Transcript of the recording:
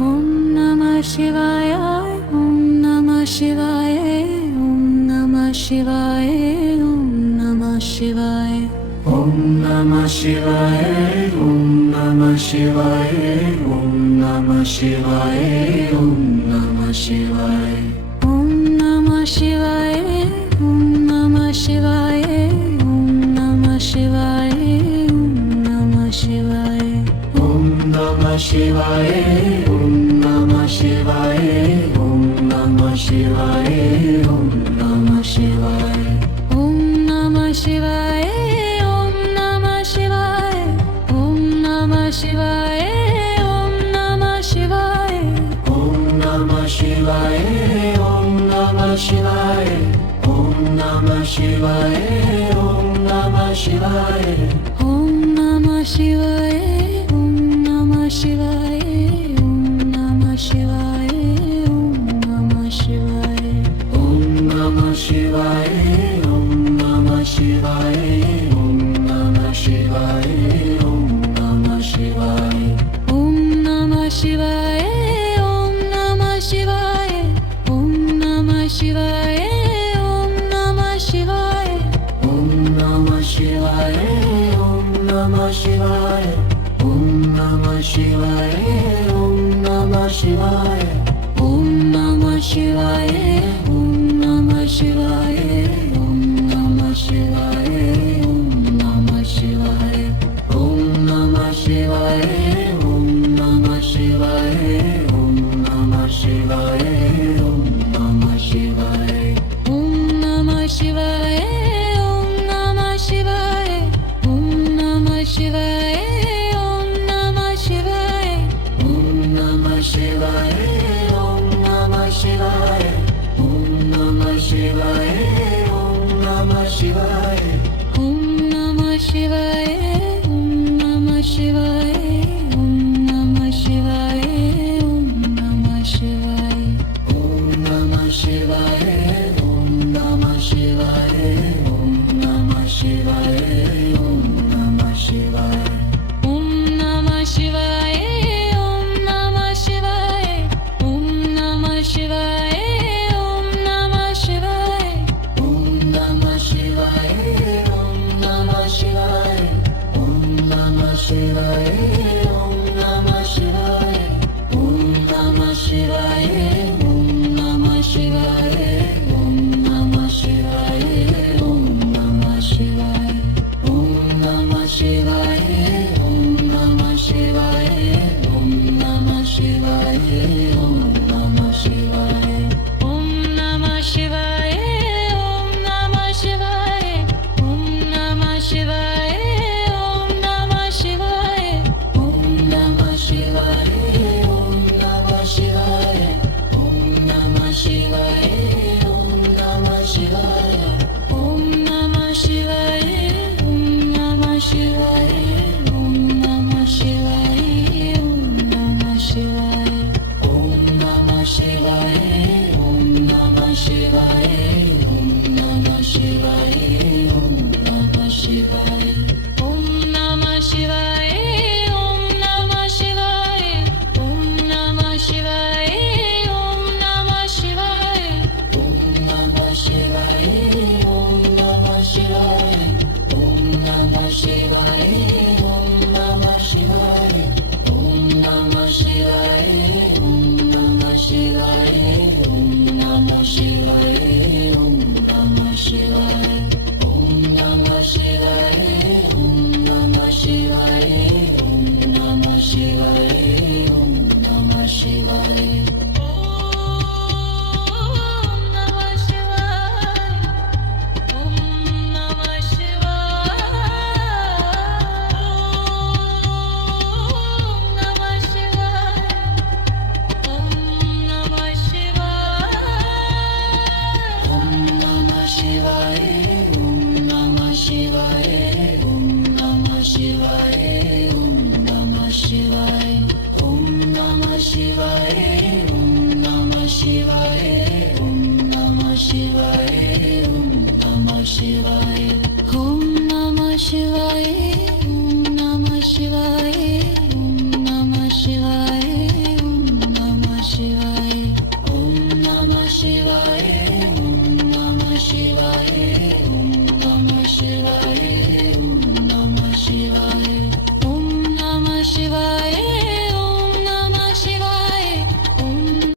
Om Namah Shivaya, Om Namah Shivaya, Om Namah Shivaya, Om Namah Shivaya. Om Namah Shivaya, Om Namah Shivaya, Om Namah Shivaya, Om Namah Shivaya. Om Namah Shivaya, Om Namah Shivaya, Om Namah Shivaya, Om Namah Shivaya. Om Namah Shivaya, Om Namah Shivaya, Om Namah Shivaya, Om Namah Shivaya. Om Namah Shivaya, Om Namah Shivaya, Om Namah Shivaya, Om Namah Shivaya. Om Namah Shivaya, Om Namah Shivaya, Om Namah Shivaya, Om Namah Shivaya. Om Namah Shivaya, Om Namah Shivaya, Om Namah Shivaya, Om Namah Shivaya. Om Namah Shivaya, Om Namah Shivaya, Om Namah Shivaya, Om Namah Shivaya. Om Namah Shivaya, Om Namah Shivaya, Om Namah Shivaya, Om Namah Shivaya. Om Namah Shivaya, Om Namah Shivaya, Om Namah Shivaya, Om Namah Shivaya. Om Namah Shivaya, Om Namah Shivaya, Om Namah Shivaya, Om Namah Shivaya. Om Namah Shivaya, Om Namah Shivaya, Om Namah Shivaya, Om Namah Shivaya. Om Namah Shivaya, Om Namah Shivaya, Om Namah Shivaya, Om Namah Shivaya. Om Namah Shivaya, Om Namah Shivaya, Om Namah Shivaya, Om Namah Shivaya. Om Namah Shivaya, Om Namah Shivaya, Om Namah Shivaya, Om Namah Shivaya. Om Namah Shivaya, Om Namah Shivaya, Om Namah Shivaya, Om Namah Shivaya. Om Namah Shivaya, Om Namah Shivaya, Om Namah Shivaya, Om Namah Shivaya. Om Namah Shivaya, Om Namah Shivaya, Om Namah Shivaya, Om Namah Shivaya. Om Namah Shivaya, Om Namah Shivaya, Om Namah Shivaya, Om Namah Shivaya. Om Namah Shivaya, Om Namah Shivaya, Om Namah Shivaya, Om Namah Shivaya. Om Namah Shivaya, Om Namah Shivaya, Om Namah Shivaya, Om Namah Shivaya. Om Namah Shivaya, Om Namah Shivaya, Om Namah Shivaya, Om Namah Shivaya. Om Namah Shivaya, Om Namah Shivaya, Om Namah Shivaya, Om Namah Shivaya. Om Namah Shivaya, Om Namah Shivaya, Om Namah Shivaya, Om Namah Shivaya. Om Namah Shivaya, Om Namah Shivaya, Om Namah Shivaya, Om Namah Shivaya. Om Namah Shivaya, Om Namah Shivaya, Om Namah Shivaya, Om Namah Shivaya. Om Namah Shivaya, Om Namah Shivaya, Om Namah Shivaya, Om Namah Shivaya. Om Namah Shivaya, Om Namah Shivaya, Om Namah Shivaya, Om Namah Shivaya. Om Namah Shivaya, Om Namah Shivaya, Om Namah Shivaya. Om Namah Shivaya, Om Namah Shivaya, Om Namah Shivaya, Om Namah Shivaya. Om Namah Shivaya, Om Namah Shivaya, Om Namah Shivaya, Om Namah Shivaya. Om Namah Shivaya, Om Namah Shivaya, Om Namah Shivaya, Om शिवाय